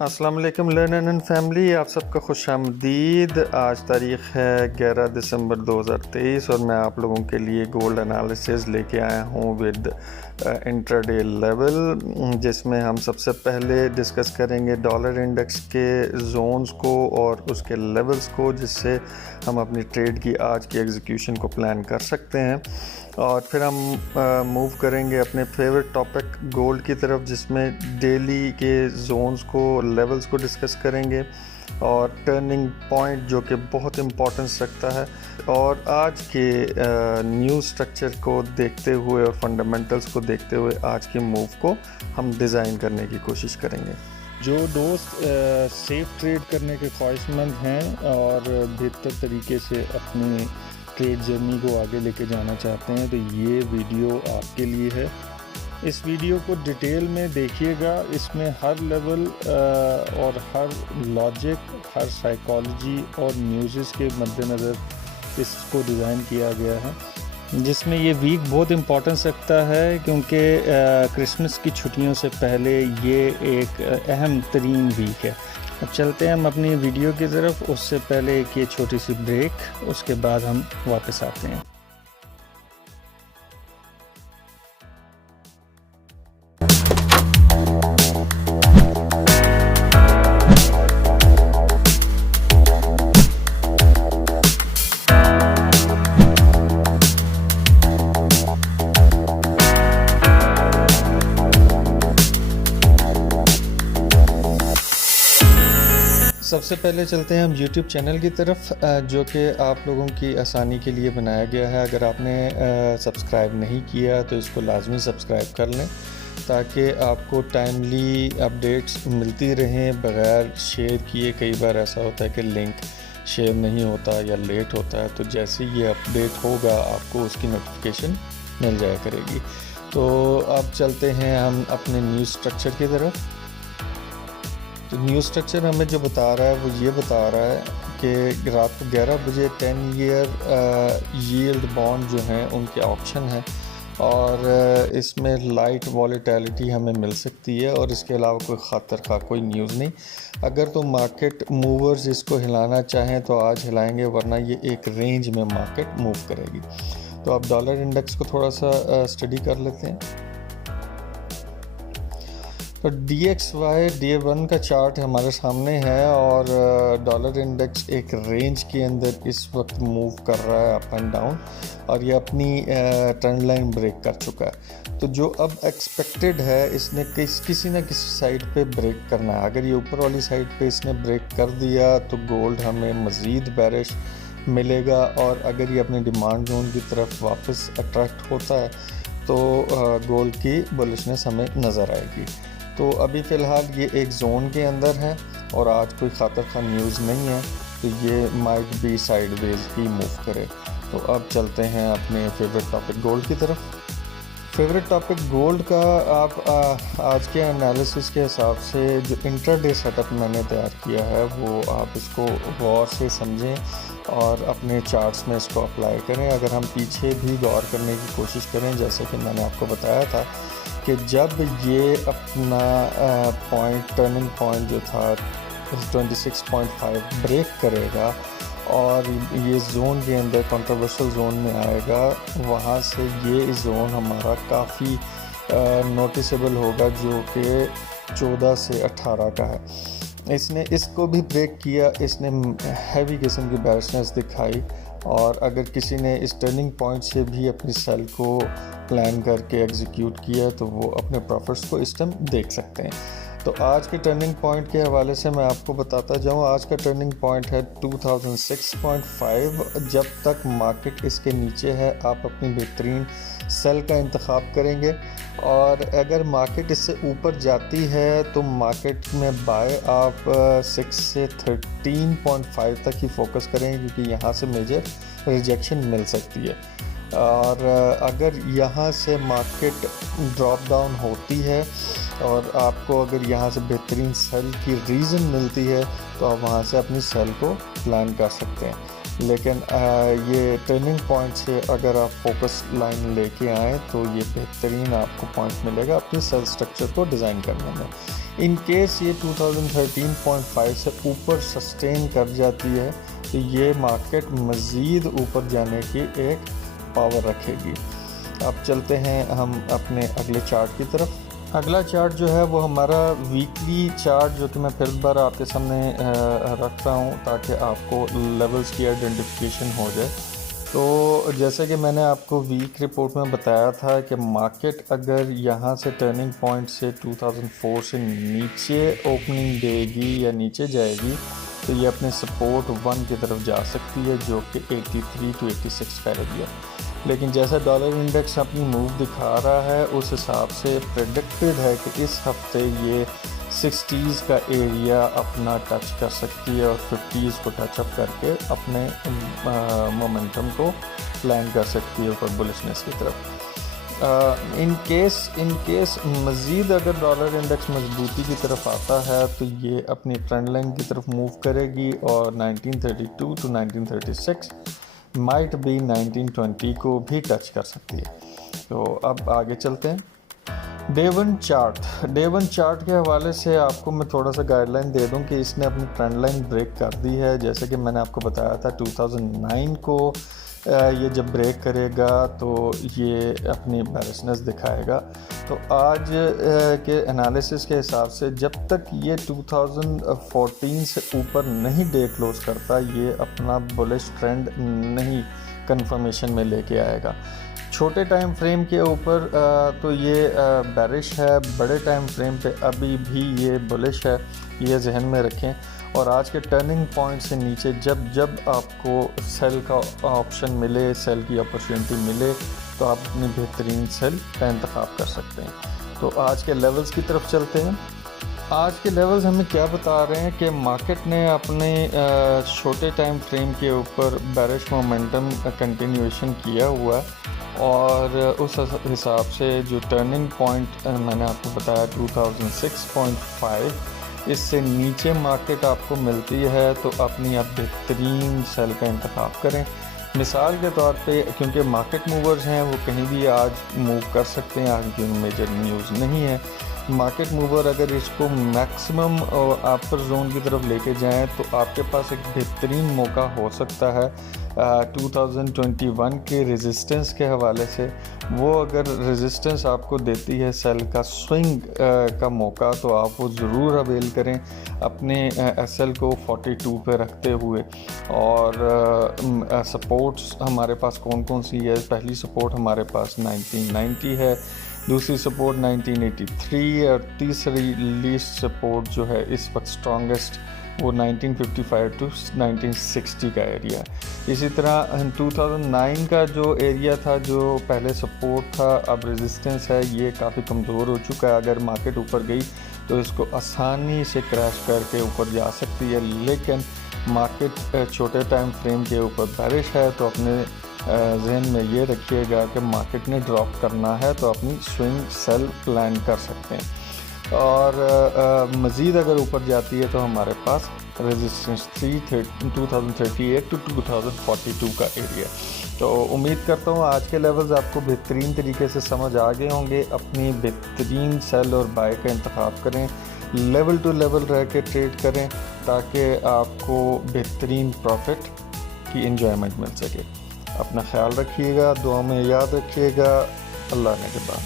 अस्सलाम वालेकुम learner and family, आप सबका खुश आमदीद। आज तारीख़ है 11 दिसंबर 2023 और मैं आप लोगों के लिए गोल्ड एनालिसिस लेके आया हूँ विद इंट्राडे लेवल, जिसमें हम सबसे पहले डिस्कस करेंगे डॉलर इंडेक्स के जोन्स को और उसके लेवल्स को, जिससे हम अपनी ट्रेड की आज की एग्जीक्यूशन को प्लान कर सकते हैं। और फिर हम मूव करेंगे अपने फेवरेट टॉपिक गोल्ड की तरफ, जिसमें डेली के जोन्स को, लेवल्स को डिस्कस करेंगे और टर्निंग पॉइंट जो कि बहुत इम्पोर्टेंस रखता है, और आज के न्यू स्ट्रक्चर को देखते हुए और फंडामेंटल्स को देखते हुए आज के मूव को हम डिज़ाइन करने की कोशिश करेंगे। जो दोस्त सेफ़ ट्रेड करने के ख्वाहिशमंद हैं और बेहतर तरीके से अपनी ट्रेड जर्नी को आगे लेके जाना चाहते हैं, तो ये वीडियो आपके लिए है। इस वीडियो को डिटेल में देखिएगा, इसमें हर लेवल और हर लॉजिक, हर साइकोलॉजी और न्यूज़ के मद्देनज़र इसको डिज़ाइन किया गया है, जिसमें ये वीक बहुत इम्पोर्टेंस रखता है क्योंकि क्रिसमस की छुट्टियों से पहले ये एक अहम तरीन वीक है। अब चलते हैं हम अपनी वीडियो की तरफ, उससे पहले एक ये छोटी सी ब्रेक, उसके बाद हम वापस आते हैं। सबसे पहले चलते हैं हम YouTube चैनल की तरफ, जो कि आप लोगों की आसानी के लिए बनाया गया है। अगर आपने सब्सक्राइब नहीं किया तो इसको लाजमी सब्सक्राइब कर लें, ताकि आपको टाइमली अपडेट्स मिलती रहें बग़ैर शेयर किए। कई बार ऐसा होता है कि लिंक शेयर नहीं होता या लेट होता है, तो जैसे ये अपडेट होगा आपको उसकी नोटिफिकेशन मिल जाया करेगी। तो अब चलते हैं हम अपने न्यू स्ट्रक्चर की तरफ। तो न्यू स्ट्रक्चर हमें जो बता रहा है वो ये बता रहा है कि रात को 11 बजे 10 ईयर यील्ड बॉन्ड जो हैं उनके ऑप्शन है, और इसमें लाइट वॉलेटिलिटी हमें मिल सकती है, और इसके अलावा कोई ख़ातर खा कोई न्यूज़ नहीं। अगर तो मार्केट मूवर्स इसको हिलाना चाहें तो आज हिलाएंगे, वरना ये एक रेंज में मार्केट मूव करेगी। तो अब डॉलर इंडेक्स को थोड़ा सा स्टडी कर लेते हैं। तो DXY Day1 का चार्ट हमारे सामने है, और डॉलर इंडेक्स एक रेंज के अंदर इस वक्त मूव कर रहा है अप एंड डाउन, और ये अपनी ट्रेंड लाइन ब्रेक कर चुका है। तो जो अब एक्सपेक्टेड है, इसने किसी ना किसी साइड पे ब्रेक करना है। अगर ये ऊपर वाली साइड पे इसने ब्रेक कर दिया तो गोल्ड हमें मज़ीद बेरिश मिलेगा, और अगर ये अपने डिमांड जोन की तरफ वापस अट्रैक्ट होता है तो गोल्ड की बुलिशनेस हमें नज़र आएगी। तो अभी फ़िलहाल ये एक जोन के अंदर है और आज कोई ख़ातर खा न्यूज़ नहीं है, तो ये might be sideways he move करे। तो अब चलते हैं अपने फेवरेट टॉपिक गोल्ड की तरफ। फेवरेट टॉपिक गोल्ड का आप आज के एनालिसिस के हिसाब से जो इंट्राडे सेटअप मैंने तैयार किया है, वो आप इसको गौर से समझें और अपने चार्ट्स में इसको अप्लाई करें। अगर हम पीछे भी गौर करने की कोशिश करें, जैसे कि मैंने आपको बताया था कि जब ये अपना टर्निंग पॉइंट जो था 26.5 ब्रेक करेगा और ये जोन के अंदर कंट्रोवर्शियल जोन में आएगा, वहाँ से ये जोन हमारा काफ़ी नोटिसेबल होगा, जो कि 14 से 18 का है। इसने इसको भी ब्रेक किया, इसने हैवी किस्म की बेरिशनेस दिखाई, और अगर किसी ने इस टर्निंग पॉइंट से भी अपनी सेल को प्लान करके एग्जीक्यूट किया तो वो अपने प्रॉफिट्स को इस टाइम देख सकते हैं। तो आज के टर्निंग पॉइंट के हवाले से मैं आपको बताता जाऊँ। आज का टर्निंग पॉइंट है 2006.5। जब तक मार्केट इसके नीचे है, आप अपनी बेहतरीन सेल का इंतखाब करेंगे, और अगर मार्केट इससे ऊपर जाती है तो मार्केट में बाय आप 6 से 13.5 तक ही फोकस करेंगे, क्योंकि यहाँ से मेजर रिजेक्शन मिल सकती है। और अगर यहाँ से मार्केट ड्रॉप डाउन होती है और आपको अगर यहाँ से बेहतरीन सेल की रीज़न मिलती है, तो आप वहाँ से अपनी सेल को प्लान कर सकते हैं। लेकिन ये टर्निंग पॉइंट से अगर आप फोकस लाइन लेके आएँ तो ये बेहतरीन आपको पॉइंट मिलेगा अपनी सेल स्ट्रक्चर को डिज़ाइन करने में। इन केस ये 2013.5 से ऊपर सस्टेन कर जाती है तो ये मार्केट मज़ीद ऊपर जाने की एक पावर रखेगी। अब चलते हैं हम अपने अगले चार्ट की तरफ। अगला चार्ट जो है वो हमारा वीकली चार्ट, जो कि मैं फिर बार आपके सामने रख रहा हूँ ताकि आपको लेवल्स की आइडेंटिफिकेशन हो जाए। तो जैसे कि मैंने आपको वीक रिपोर्ट में बताया था कि मार्केट अगर यहाँ से टर्निंग पॉइंट से 2004 से नीचे ओपनिंग देगी या नीचे जाएगी तो ये अपने सपोर्ट 1 की तरफ जा सकती है, जो कि 83 to 86 का एरिया। लेकिन जैसा डॉलर इंडेक्स अपनी मूव दिखा रहा है उस हिसाब से प्रेडिक्टेड है कि इस हफ्ते ये 60s का एरिया अपना टच कर सकती है और 50s को टचअप करके अपने मोमेंटम को लैंड कर सकती है ऊपर बुलिशनेस की तरफ। इन केस मज़ीद अगर डॉलर इंडेक्स मजबूती की तरफ आता है तो ये अपनी ट्रेंड लाइन की तरफ मूव करेगी और 1932 to 1936 माइट भी 1920 को भी टच कर सकती है। तो अब आगे चलते हैं। डे वन चार्ट के हवाले से आपको मैं थोड़ा सा गाइडलाइन दे दूं कि इसने अपनी ट्रेंड लाइन ब्रेक कर दी है। जैसे कि मैंने आपको बताया था 2009 को ये जब ब्रेक करेगा तो ये अपनी बेरिशनेस दिखाएगा। तो आज के एनालिसिस के हिसाब से जब तक ये 2014 से ऊपर नहीं डे क्लोज करता ये अपना बुलिश ट्रेंड नहीं कंफर्मेशन में लेके आएगा। छोटे टाइम फ्रेम के ऊपर तो ये बेरिश है, बड़े टाइम फ्रेम पे अभी भी ये बुलिश है, ये जहन में रखें। और आज के टर्निंग पॉइंट से नीचे जब आपको सेल का ऑप्शन मिले, सेल की अपॉर्चुनिटी मिले तो आप अपनी बेहतरीन सेल का इंतखाब कर सकते हैं। तो आज के लेवल्स की तरफ चलते हैं। आज के लेवल्स हमें क्या बता रहे हैं कि मार्केट ने अपने छोटे टाइम फ्रेम के ऊपर बेरिश मोमेंटम कंटिन्यूएशन किया हुआ है और उस हिसाब से जो टर्निंग पॉइंट मैंने आपको बताया 2006.5 इससे नीचे मार्केट आपको मिलती है तो अपनी आप बेहतरीन सेल का इंतखाब करें। मिसाल के तौर पे क्योंकि मार्केट मूवर्स हैं वो कहीं भी आज मूव कर सकते हैं, आज की मेजर न्यूज़ नहीं है। मार्केट मूवर अगर इसको मैक्सिमम अपर जोन की तरफ लेके जाएं तो आपके पास एक बेहतरीन मौका हो सकता है 2021 के रेजिस्टेंस के हवाले से। वो अगर रेजिस्टेंस आपको देती है सेल का स्विंग का मौका तो आप वो ज़रूर अवेल करें अपने एसएल को 42 पे रखते हुए। और सपोर्ट्स हमारे पास कौन कौन सी है? पहली सपोर्ट हमारे पास 1990 है, दूसरी सपोर्ट 1983 और तीसरी लीस्ट सपोर्ट जो है इस वक्त स्ट्रॉन्गेस्ट वो 1955 टू 1960 का एरिया है। इसी तरह 2009 का जो एरिया था जो पहले सपोर्ट था अब रेजिस्टेंस है, ये काफ़ी कमज़ोर हो चुका है। अगर मार्केट ऊपर गई तो इसको आसानी से क्रैश करके ऊपर जा सकती है, लेकिन मार्केट छोटे टाइम फ्रेम के ऊपर बेरिश है तो अपने जहन में ये रखिएगा कि मार्केट ने ड्रॉप करना है तो अपनी स्विंग सेल प्लान कर सकते हैं। और मज़ीद अगर ऊपर जाती है तो हमारे पास रेजिस्टेंस 2038 टू 2042 का एरिया। तो उम्मीद करता हूँ आज के लेवल्स आपको बेहतरीन तरीके से समझ आ गए होंगे। अपनी बेहतरीन सेल और बाय का इंतखाब करें, लेवल टू लेवल रह के ट्रेड करें ताकि आपको बेहतरीन प्रॉफिट की इंजॉयमेंट मिल सके। अपना ख्याल रखिएगा, दुआ में याद रखिएगा। अल्लाह ने के बाद।